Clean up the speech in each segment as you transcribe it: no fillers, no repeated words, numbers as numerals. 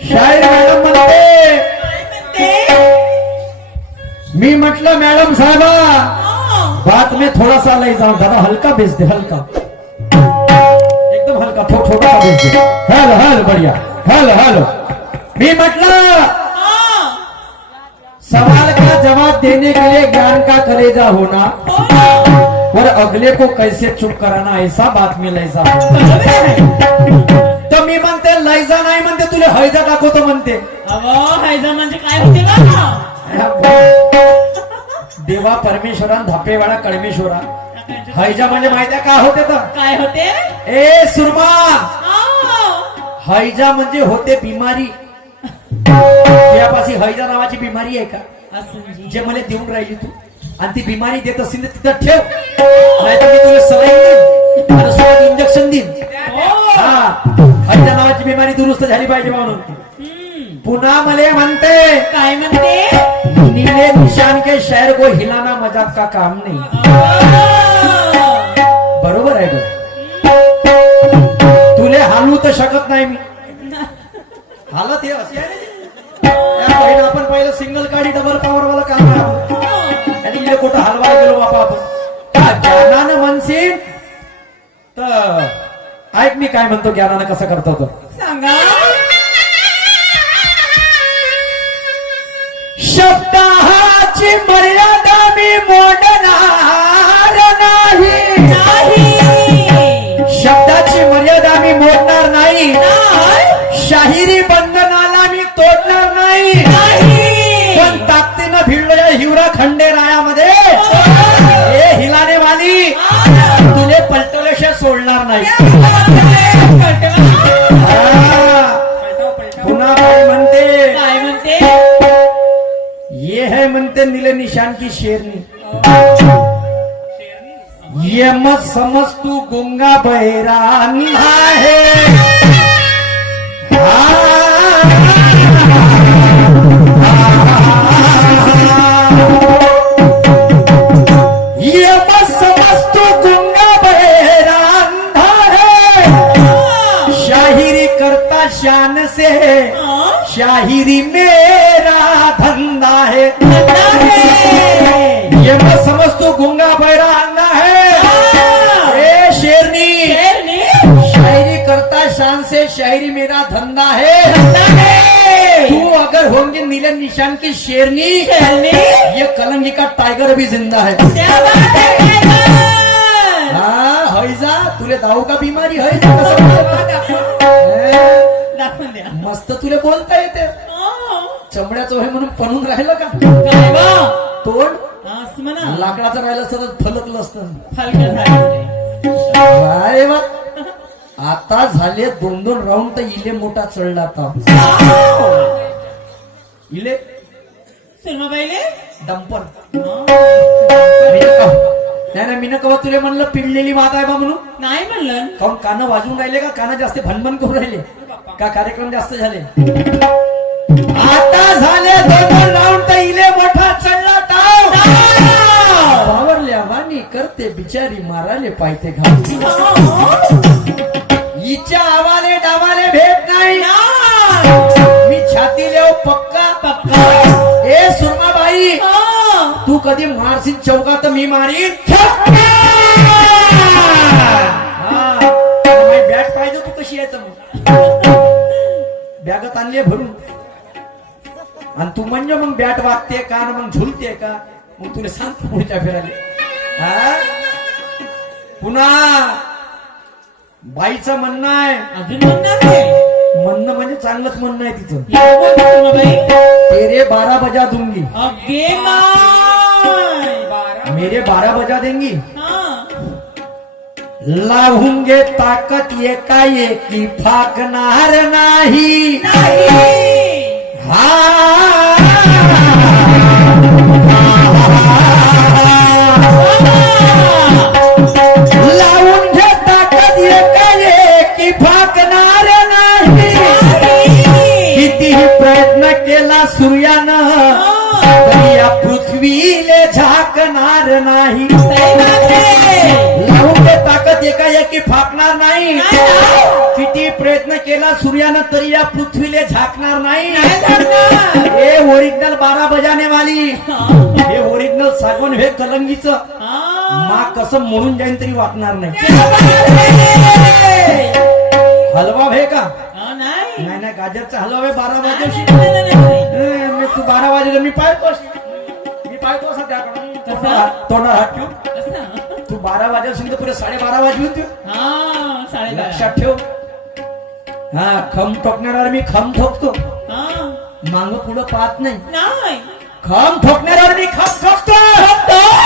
शायर मॅडम म्हणते, मी म्हटलं मॅडम साहेबा बात में थोड़ा सा लय जाऊं, दादा हल्का बेच दे, हल्का एकदम हल्का, छोटा बेच दे। हेलो हेलो बढ़िया, हेलो हेलो। मी म्हटलं सवाल का जवाब देने के लिए ज्ञान का कलेजा होना और अगले को कैसे चुप कराना, ऐसा बात में लयजा। तर मी म्हणते लयजा नाही म्हणते, तुला हैजा दाखवतो म्हणते। हैजा म्हणजे काय होते का? देवा परमेश्वरा धापेवाडा कळमेश्वरा, हैजा म्हणजे माहिती आहे का होते तर? काय होते? ए सुरमा, हैजा म्हणजे होते बिमारी। त्यापाशी हैजा नावाची बिमारी आहे का? जे मला देऊन राहिली तू आणि ती बिमारी देत असेल तर तिथं ठेव, नाहीतर मी तुला सलाईन देईन आणि सोबत इंजेक्शन देईन। हैजा नावाची बिमारी दुरुस्त झाली पाहिजे म्हणून। पुन्हा मला म्हणते, काय म्हणते? नीले निशान के शहर को हिलाना मजाक का काम नाही। बरोबर आहे बघ, तुले हालू तर शकत नाही मी, हालत हे असे आहे। आपण पहिलं सिंगल गाडी डबल पॉवर वाला काम आणि इथे कुठं हलवायला गेलो बापा आपण का ज्ञानानं म्हणशील तर ऐक मी काय म्हणतो, ज्ञानानं कसं करतो तो सांगा। शब्दाची मर्यादा मी मोडणार नाही, शब्दाची मर्यादा मी मोडणार नाही, शाहिरी बंधनाला मी तोडणार नाही, पण ताकदीनं भिडलेल्या हिवरा खंडेरायामध्ये हे हिलाने वाली तुले पलटवल्याशिवाय सोडणार नाही। पुन्हा काय म्हणते? काय म्हणते? ये है म्हणते नीले निशान की शेरनी, ये मत समझ तू गुंगा बहरा अंधा है। ये मत समझ तू गुंगा बहरा अंधा है, शाहिरी करता शान से, शाहिरी मेरा धंधा है। ये मत समझ तू गुंगा बहरा अंधा है, ए शेरनी, शायरी करता शान से, शायरी मेरा धंधा है। तू अगर होंगे नीले निशान की शेरनी, ये कलंगी का टाइगर भी जिंदा है। हाँ हैजा, तुले दाऊ का बीमारी हैजा मस्त तुले बोलता येते, चमड्याचं आहे म्हणून पणून राहिलं का? तोंड लाकडाचं राहिलं असतं तर फलकलं असतं। आता झाले 2-2 राऊंड तर इले मोठा चढला आता इले सुरमाबाईले डंपर। नाही मी कवा तुले म्हणलं पिळलेली माता आहे बा म्हणून? नाही म्हणलं। काऊन कानं वाजून राहिले का? कानं जास्त भनभन करून राहिले का? कार्यक्रम जास्त झाले? आता झाले 2-2 राऊंड तर इले मोठा चढला ताव, बावरल्या वाणी करते बिचारी माराले पायते घाल, हिच्या आवाले डावाले भेट नाही, मी छाती लेव पक्का पक्का। ए सुरमाबाई, तू कधी मारशील चौकात मी मारीन। बॅट पाहिजे तू कशी येत मग बॅगत आणली भरून, आणि तू म्हणजे मग बॅट वागते का ना मग झुलते का? मग तुला सांग पुढच्या फिरायला। पुन्हा बाईचं म्हणणं आहे, अजून म्हणणं म्हणजे चांगलंच म्हणणं आहे तिचं, तेरे 12 बजा दूंगी, मेरे 12 बजा देंगी, लावूंगे ताकत एकाएकी फाकणार नाही। लावून घे ताकद एकाएकी फाकणार नाही, कितीही प्रयत्न केला सूर्यानं तरी या पृथ्वीले झाकणार नाही। लावून घे ताकद एकाएकी फाकणार नाही. नाही ना. किती प्रयत्न केला सूर्यानं तरी या पृथ्वीले झाकणार नाही. नाही झाकणार. हे ओरिजिनल 12 बजाने वाली, हा. हे ओरिजिनल सागवान, हे कलंगीचं हा. मा कसं म्हणून जाईन तरी वाटणार नाही. नाही. हलवा भे का? हा, नाही. नाही नाही, गाजरचा हलवा आहे 12 वाजेशी. नाही, नाही, नाही, नाही. तू 12 वाजेला मी पाहतो सध्या तोंडावर हात ठेवून. असं? तू 12 वाजेशील तर पुढे 12:30 वाजली होती. हा, 12:30. लक्षात ठेव. हा, खम ठोकणाऱ्यावर मी खम ठोकतो, हा. मांग पुढं पाहत नाही. नाही. खम ठोकणाऱ्यावर मी खम ठोकतो,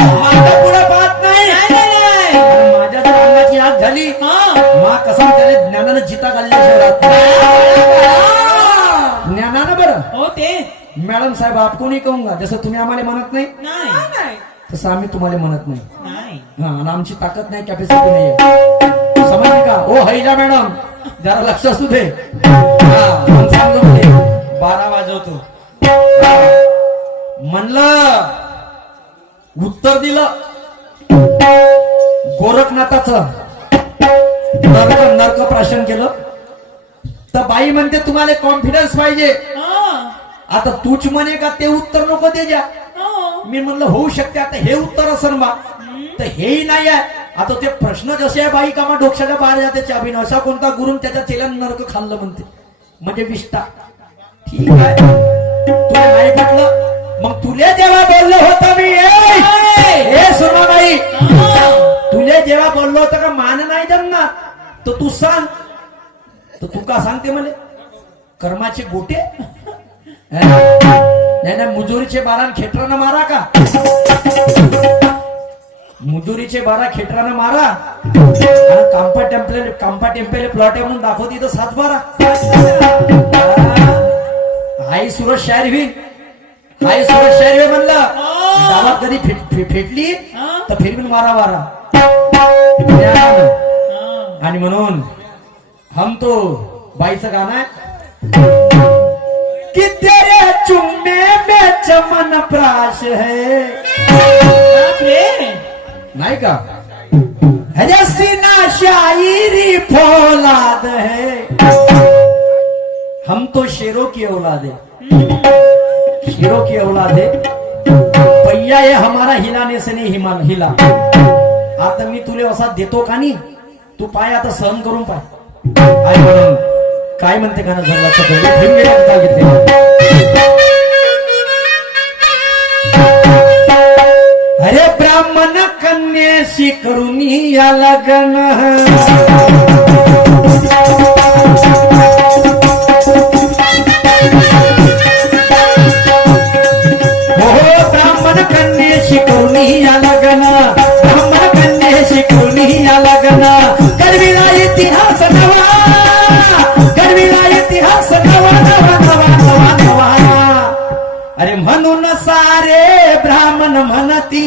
मांग पुढं पाहत नाही. नाही, नाही, नाही. आणि माझ्या जर अंगाची आग झाली, हा. मा कसं त्याला ज्ञानानं जिता घालल्याशिवाय राहत नाही. ज्ञानानं बरं. हो ते. मॅडम साहेब आपको नहीं कहूंगा, जसं तुम्ही आम्हाला म्हणत नाही नाही. तसं आम्ही तुम्हाला म्हणत नाही. नाही. हा, आणि आमची ताकद नाही, कॅपॅसिटी नाहीये. समजली का? ओ हैजा मॅडम, जरा लक्ष असू दे. हा, मग सांगतो म्हणजे 12 वाजवतो. म्हणलं उत्तर दिलं गोरखनाथाचं, नरक प्राशन केलं. तर बाई म्हणते तुम्हाला कॉन्फिडन्स पाहिजे. हा. आता तूच म्हणे का ते उत्तर नको दे जा. हो. मी म्हणलं होऊ शकते, आता हे उत्तर असन बा, तर हेही नाही आहे. आता ते प्रश्न जसे आहे बाई कामा डोक्याच्या बाहेर जाते चाबीन, असा कोणता गुरु त्याच्या तेलानं नरक खाल्लं म्हणते, म्हणजे विष्टा. ठीक आहे, तुला नाही म्हटलं, मग तुले जेव्हा बोललो होतं मी, हे सोना बाई, तुले जेव्हा बोललो होतं का मान नाही जमणार, तर तू सांग. तर तू का सांगते म्हणे कर्माचे गोटे? नाही नाही, मुजुरीचे 12 खेटरानं मारा का? मुजुरीचे 12 खेटरानं मारा, आणि कांपा टेम्पले प्लॉट आहे म्हणून दाखवते तर 7-12. हाई सुरत शायर होईल, हाई सुरत शायर होईल म्हणलं. गावात कधी फेटली तर फिरवीन मारा वारा. आणि म्हणून हम तो बाईचं गाणं आहे कि तेरे चुम्मे में चमन प्राश है, नहीं का? हरे सीना शायरी फौलाद है, हम तो शेरों की औलाद है, शेरों की औलाद है. भैया ये हमारा हिलाने से नहीं हिला. आता मी तुले असा देतो का नाही, तू पाय आता सहन करून पाय. काय म्हणून काय म्हणते का ना जन्माचं अरे ब्राह्मण कन्याशी करून या लग्न, हो ब्राह्मण कन्याशी करून या लग्न, ब्राह्मण कन्याशी करून या लग्न. गर्वीला इतिहास नवा, गर्वीला इतिहास नवा नवा नवा नवा नवा. अरे म्हणून सारे ब्राह्मण म्हणती,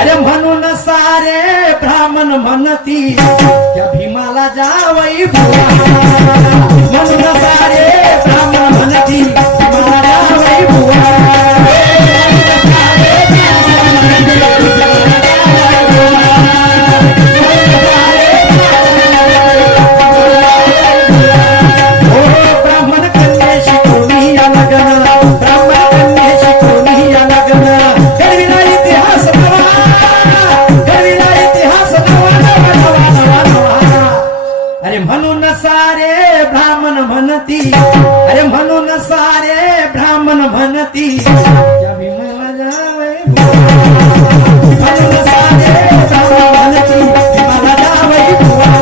अरे म्हणून सारे ब्राह्मण म्हणती त्या भीमाला जावई बुवा. म्हणून सारे ब्राह्मण म्हणती भीमाला जावई बुवा. अरे म्हणून सारे ब्राह्मण म्हणती त्या भीमाला जावई बुवा. म्हणून सारे ब्राह्मण म्हणती भीमाला जावई बुवा.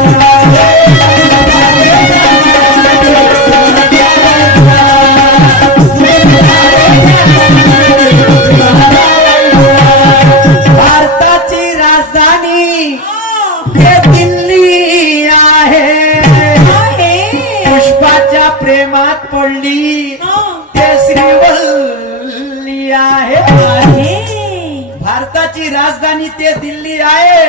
भारताची राजधानी हे दिल्ली आहे, पुष्पाच्या प्रेमात पडली ते श्रीवल्ली आहे. भारताची राजधानी ते दिल्ली आहे,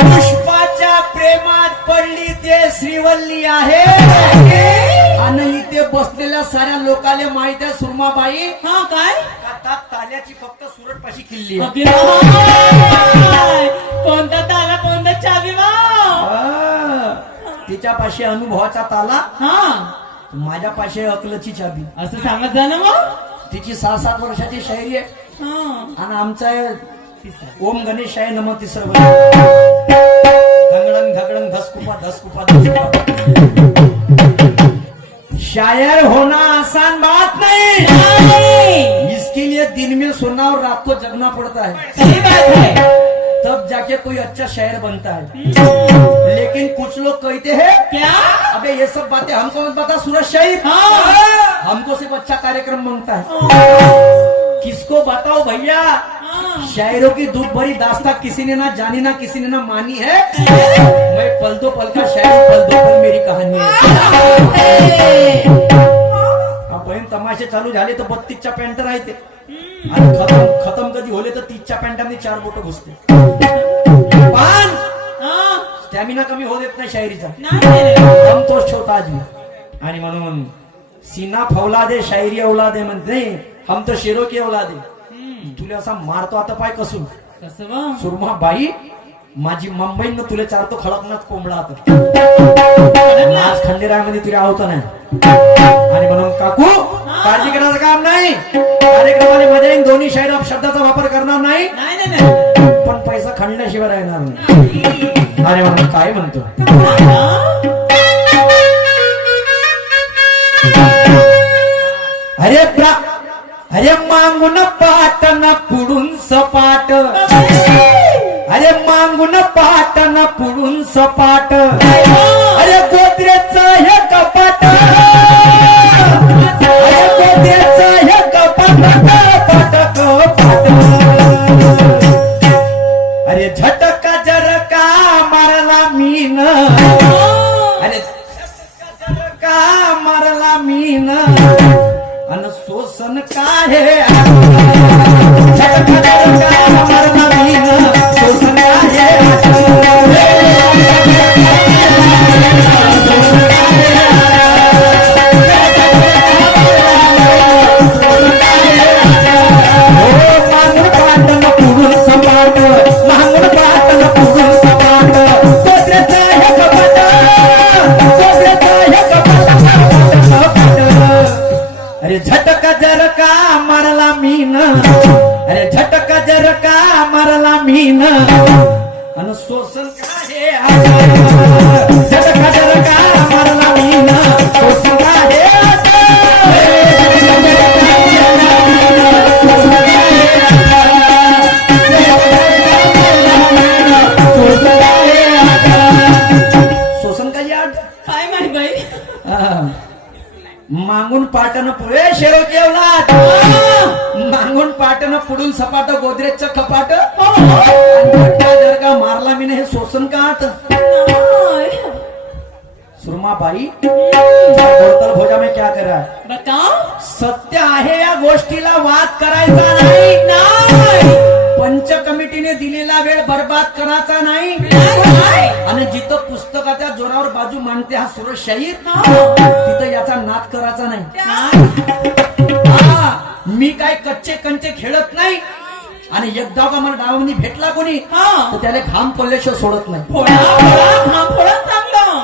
पुष्पाच्या प्रेमात पडली ते श्रीवल्ली आहे. आणि इथे बसलेल्या साऱ्या लोकांना माहित आहे सुरमाबाई हा काय कथा ताल्याची फक्त सुरत पाशी किल्ली आहे. कोणता ताला कोणता चावी तुमच्यापाशी अनुभवाचा ताला, हा माझ्यापाशी अकलची चाबी. असं सांगत जा ना मग. तिची 6-7 वर्षाची शायरी आहे हा आणि आमचा आहे ओम गणेश आहे नम तिसरं वर्ष. धगडंग धगडंग धसकुपा धसकुपा धसकुपा. शायर होना आसान बात नहीं, इसके लिए दिन में सोना और रात को जगना पड़ता है, सही बात है. तब जाके कोई अच्छा शायर बनता है. लेकिन कुछ लोग कहते हैं क्या? अबे ये सब बातें हमको मत बता सूरज शायर, हाँ. हमको सिर्फ अच्छा कार्यक्रम मांगता है. किसको बताओ भैया, शायरों की दुख भरी दास्तां किसी ने ना जानी ना किसी ने ना मानी है. मैं पल दो पल का शायर, पल दो पल मेरी कहानी है. हा बहीण तमाशे चालू झाले तर 32च्या पॅन्ट राहते आणि खतम कधी होले तर 30च्या पॅन्टांनी 4 बोट घुसते. पण हा. स्टॅमिना कमी होत येत नाही शायरीचा. नाही. हम तोच ठेवता आज मी. आणि म्हणून सीना फौलादे शायरी औलादे म्हणते, हम तो शेरो की औलादे. तुला असा मारतो आता पाय कसून कसं बा? सुरमा बाई माझी मुंबईनं तुला चारतो खडकनाथ कोंबडा आता आज खंडेरामध्ये तुला आवतो नाही. आणि म्हणून काकू काळजी करायचं काम नाही. कार्यक्रमाने मजा येईल. दोन्ही शायर शब्दाचा वापर करणार नाही, नाही नाही नाही. पण पैसा खंडल्याशिवाय राहणार नाही. अरे म्हणून काय म्हणतो, अरे मागून पाट ना पुढून सपाट, अरे मागून पाट ना पुढून सपाट, अरे गोदरेचं हे कपाट, अरे गोदरेचं हे कपाट कपाट कपाट. अरे झटका जरका मारला मीन, अरे झटका जरका मारला मीन अन शोषण काय झटका जरका मारला मीन शोषण झटका जरका मारला मीन, अरे झटका जरका मारला मीन अन शोषण काय झटका जरका मारला मीन शोषण काय. शोषण काय काय माहित बाई. मागून पाटण पुढे शेरो केवलात, मागून पाटण पुढून सपाट गोदरेजचं कपाट जर का मारला मी हे शोषण काट. सुरमाबाई बोलतर भोजा में क्या कर रहा है, बताओ. सत्य आहे या गोष्टीला वाद करायचा नाही. पंच कमिटीने दिलेला वेळ बर्बाद करायचा नाही. आणि जिथं पुस्तकाच्या जोरावर बाजू मांडते हा सूरज शाहीर, तिथं याचा नाद करायचा नाही. हा मी काय कच्चे कंचे खेळत नाही. आणि एकदा का मला डावणी भेटला कोणी तर त्याला घाम पडल्याशिवाय सोडत नाही.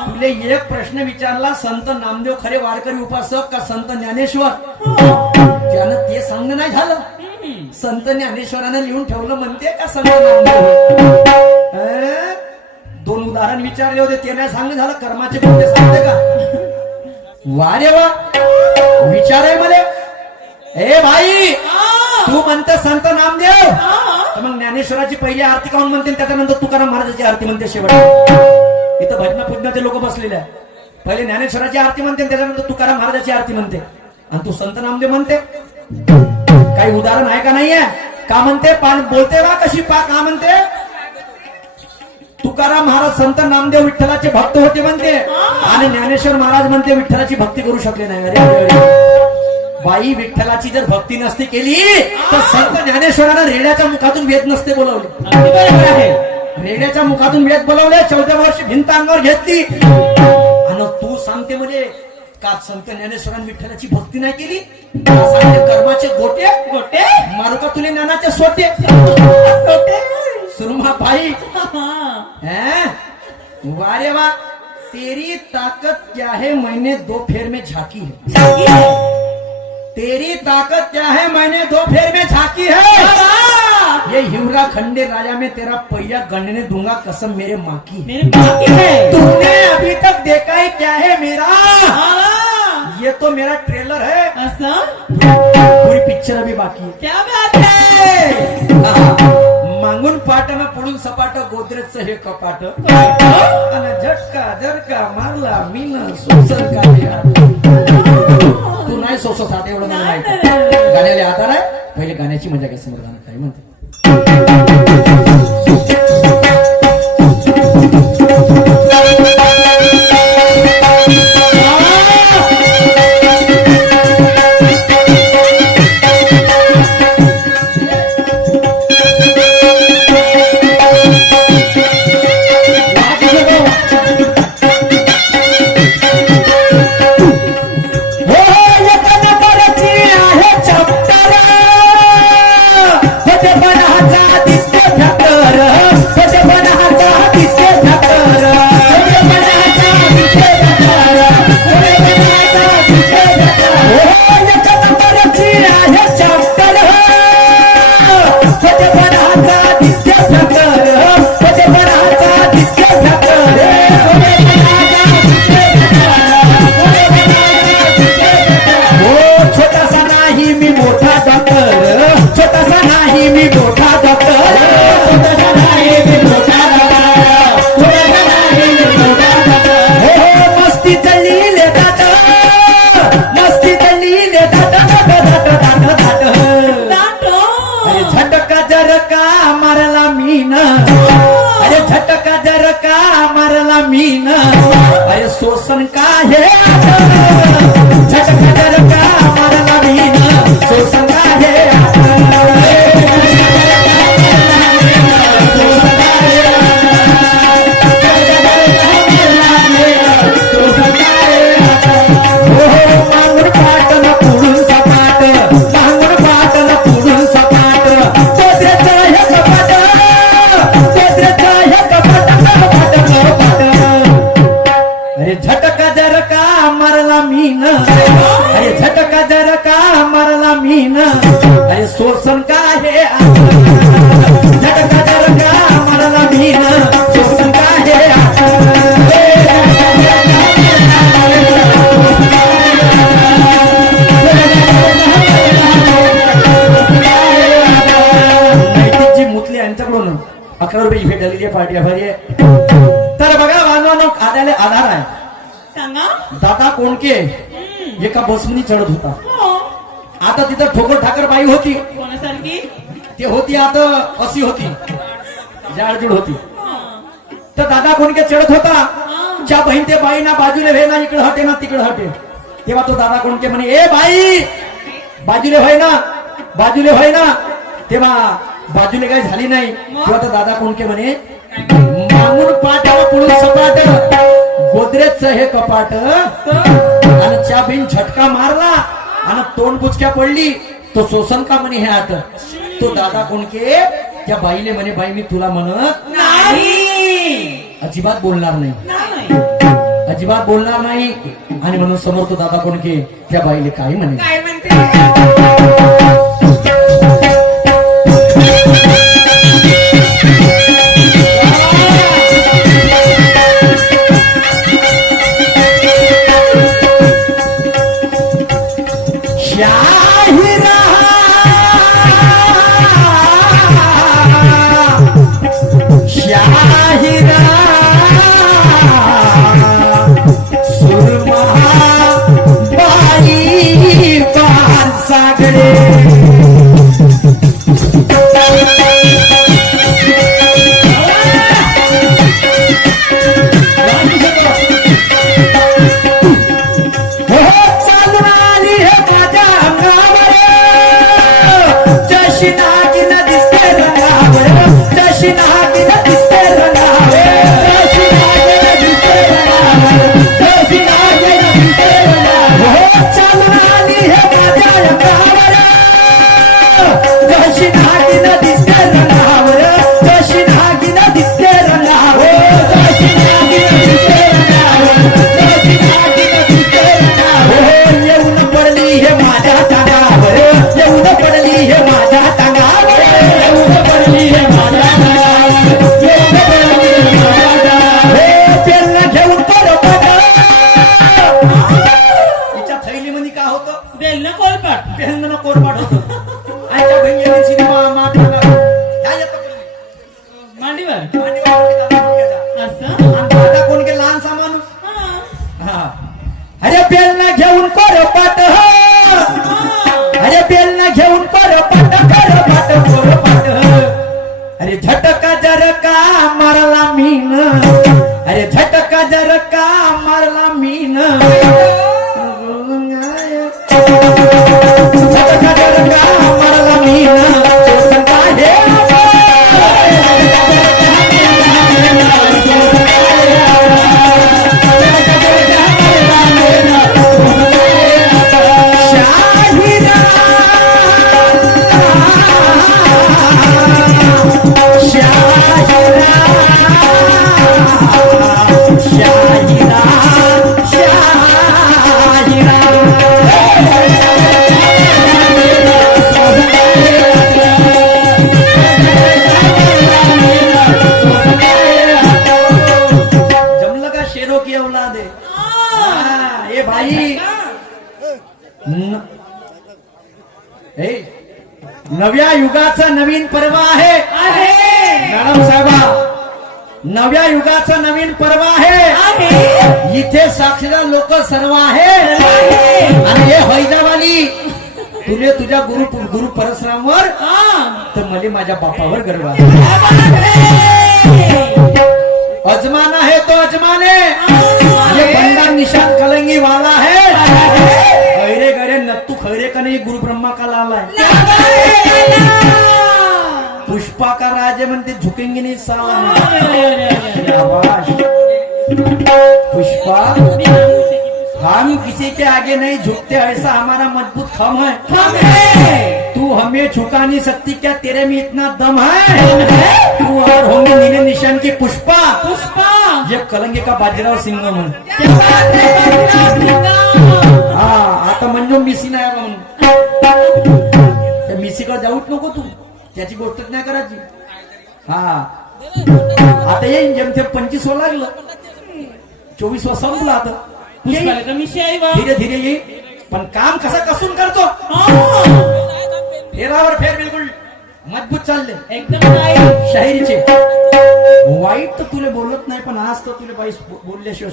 तुले एक प्रश्न विचारला, संत नामदेव खरे वारकरी उपासक का संत ज्ञानेश्वर, त्यानं ते सांगणं नाही झालं. संत ज्ञानेश्वरानं लिहून ठेवलं म्हणते का संत नामदेव. 2 उदाहरण विचारले होते ते नाही सांगणं झालं. कर्माचे कोणते सांगते का. वा रे वा विचार आहे मला. ए भाई तू म्हणते संत नामदेव, तर मग ज्ञानेश्वराची पहिली आरती काऊन म्हणते त्याच्यानंतर तुकाराम महाराजाची आरती म्हणते शेवट. इथं भजना पूजनाचे लोक बसलेले आहे. पहिले ज्ञानेश्वराची आरती म्हणते त्याच्यानंतर तुकाराम महाराजाची आरती म्हणते आणि तू संत नामदेव म्हणते. काही उदाहरण आहे का नाहीये का म्हणते. पान बोलते वा कशी पा का म्हणते. तुकाराम महाराज संत नामदेव विठ्ठलाचे भक्त होते म्हणते आणि ज्ञानेश्वर महाराज म्हणते विठ्ठलाची भक्ती करू शकले नाही. अरे बाई विठ्ठलाची जर भक्ती नसती केली तर संत ज्ञानेश्वरानं रेड्याच्या मुखातून वेद नसते बोलवले. रेड्याच्या मुखातून वेद बोलवले. 14व्या वर्षी भिंत अंगावर घेतली आणि तू सांगते म्हणजे का संत ज्ञानेश्वरांनी विठ्ठलाची भक्ती नाही केली. सांगते कर्माचे गोटे गोटे मारू का तुले ज्ञानाचे सोटे. सुरमा बाई वा रे वा तेरी ताकत क्या है मैंने दो फेर में झाकी है। झाकी है। तेरी ताकत क्या है मैंने दो फेर में झाकी है। बाबा, ये हिवरा खंडे राजा में तेरा पहिया गणने दूंगा कसम मेरे माँ की। मेरे बाकी है। तूने अभी तक देखा ही क्या है मेरा। बाबा, ये तो मेरा ट्रेलर है, असं पूरी पिक्चर अभी बाकी है। क्या बात है। मागून पाटनं पुढून सपाट गोदरेजचं हे कपाट आणि झटका झटका मारला मीन सोसर का तू नाही सोसत आता एवढं मला माहिती आहे. गाण्याला आधार आहे. पहिले गाण्याची मजा काय समोर गाणं काय म्हणते. अरे शोषण का है झटका झटका मारला मीन शोषण का है मांगून पाटन पुढून सपाट मांगून पाटन पुढून सपाट कोत्र्याचं हे कपाट कोत्र्याचं हे कपाट अरे झटका जरका मारला मीन अरे झटका जरका मारला मीन अरे शोषण का है झटका जरका मारला मीन शोषण का है नैतिकजी मुतले यांच्याकडून 11 रुपये भेट झालेली आहे पार्टी आभारी आहे. तर बघा बांधवांनो आधार आहे. सांगा. दादा कोणके एका बसमनी चढत होता. हो. आता तिथं ठोकर ठाकर बाई होती. कोणासारखी. ते होती आता अशी होती जाडजूड होती. हा. तर दादा कोणके चढत होता. हा. ज्या बहीण ते बाई ना बाजूले व्हे ना इकडे हटे ना तिकडे हटे. तेव्हा तो दादा कोणके म्हणे ए बाई बाजूले व्हाय ना बाजूले व्हाय ना. तेव्हा बाजूले काही झाली नाही. तेव्हा तो दादा कोणके म्हणे मागून पाट्यावर पुढून सपाट गोदरेजचं हे कपाट आणि च्या बिन झटका मारला आणि तोंड बुचक्या पडली तो शोषण का म्हणे हे आत. तो दादा कोणके त्या बाईले म्हणे बाई मी तुला म्हणत नाही. अजिबात बोलणार नाही नाही. अजिबात बोलणार नाही. आणि म्हणून समोर तो दादा कोणके त्या बाईले काय म्हणे काय म्हणते. कोलपाट पेहंदनं कोरपाट होतं आणि त्या भैयाने सिनेमा ह्या येतं मांडीवर आणि असं दादा कोण के लहानसा माणूस हा. हा. अरे बेलना घेऊन कोरपाट अरे बेलना घेऊन कोरपाट कोरपाट अरे झटका जर का मारला मीन अरे झटका जर का मारला मीन झटका जर का मारला मीन तो संगा हे जमलं का शेरो की औलाद आहे हा, ए भाई ए, नव्या युगाचा नवीन पर्व आहे मॅडम साहेबा नव्या युगाचा नवीन पर्व आहे इथे साक्षीदार लोक सर्व आहे आणि हे हैदराबादी तुले तुझ्या गुरु परशुरामवर तर मला माझ्या बापावर गर्व आहे अजमान है तो अजमान है ये बंदा निशान कलंगी वाला है खैरे गरे नत्तू खैरे का नहीं गुरु ब्रह्मा का लाला है पुष्पा का राजे म्हणते झुकेंगे नहीं साला शाबाश पुष्पा हम किसी के आगे नहीं झुकते ऐसा हमारा मजबूत खम है तू हमें झुका नहीं सकती क्या तेरे में इतना दम है तू और होंगे नीले निशान की पुष्पा ये कलंगे का बाजीराव सिंह म्हणून हा आता म्हणजे मिसी नाही आला म्हणून त्या मिसीकडे जाऊच नको तू त्याची गोष्टच नाही करायची हा आता येईन जेमते 25 लागलं 24 संपलं आता धीरे धीरे येईल पण काम कसं कसून करतो फेरावर फेर बिलकुल मजबूत चालले एकदम शाहिरीचे वाईट तर तुला बोलत नाही पण आज तर तुला बाई बोलल्याशिवाय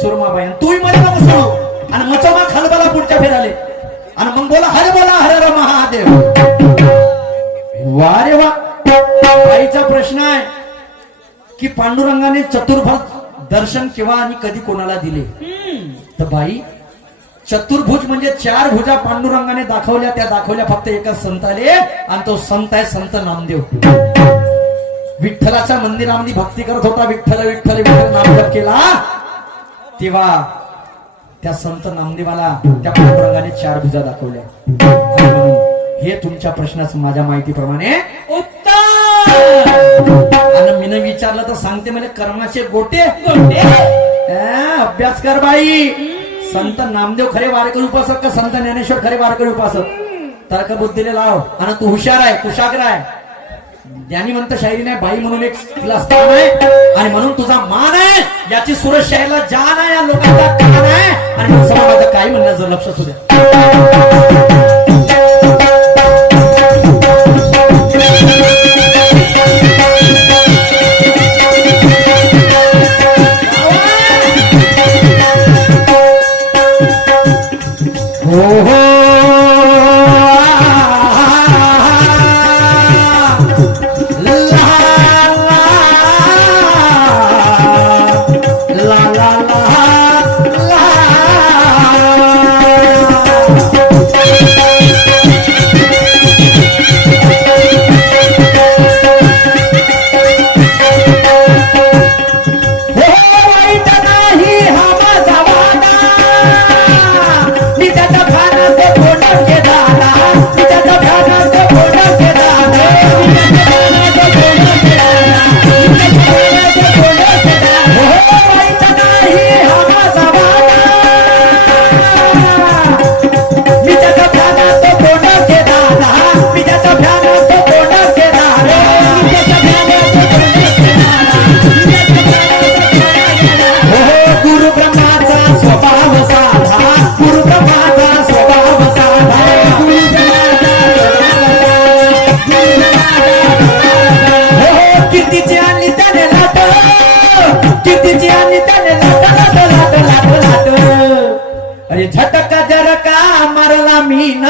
सुरमाबाई तूही मध्ये नको सोडू आणि मचोबा खलबला पुढच्या फेराले आणि मग बोला हर र महादेव वा रे वा बाईचा प्रश्न आहे की पांडुरंगाने चतुर्भुज दर्शन केव्हा आणि कधी कोणाला दिले तर बाई चतुर्भुज म्हणजे 4 भुजा पांडुरंगाने दाखवल्या त्या दाखवल्या फक्त एका संताले आणि तो संत आहे संत नामदेव विठ्ठलाच्या मंदिरामध्ये भक्ती करत होता विठ्ठल विठ्ठल विठ्ठल नामजप केला तेव्हा त्या संत नामदेवाला त्या पांडुरंगाने 4 भुजा दाखवल्या म्हणून हे तुमच्या प्रश्नाचं माझ्या माहितीप्रमाणे उत्तर आणि मीनं विचारलं तर सांगते मला कर्माचे गोटे अभ्यास कर बाई संत नामदेव खरे वारकरी उपासक का संत ज्ञानेश्वर खरे वारकरी उपासक तर्क बुद्धीले लाव आणि तू हुशार आहे कुशाग्र आहे ज्ञानी म्हणत शायरी नाही बाई म्हणून एक तिला स्थान आहे आणि म्हणून तुझा मान आहे याची सुरज शाहीला जान आहे या लोकांचा कान आहे आणि मग समाजाचं काही म्हणणं जर लक्ष असू द्या अरे झटका जरका मारला मीन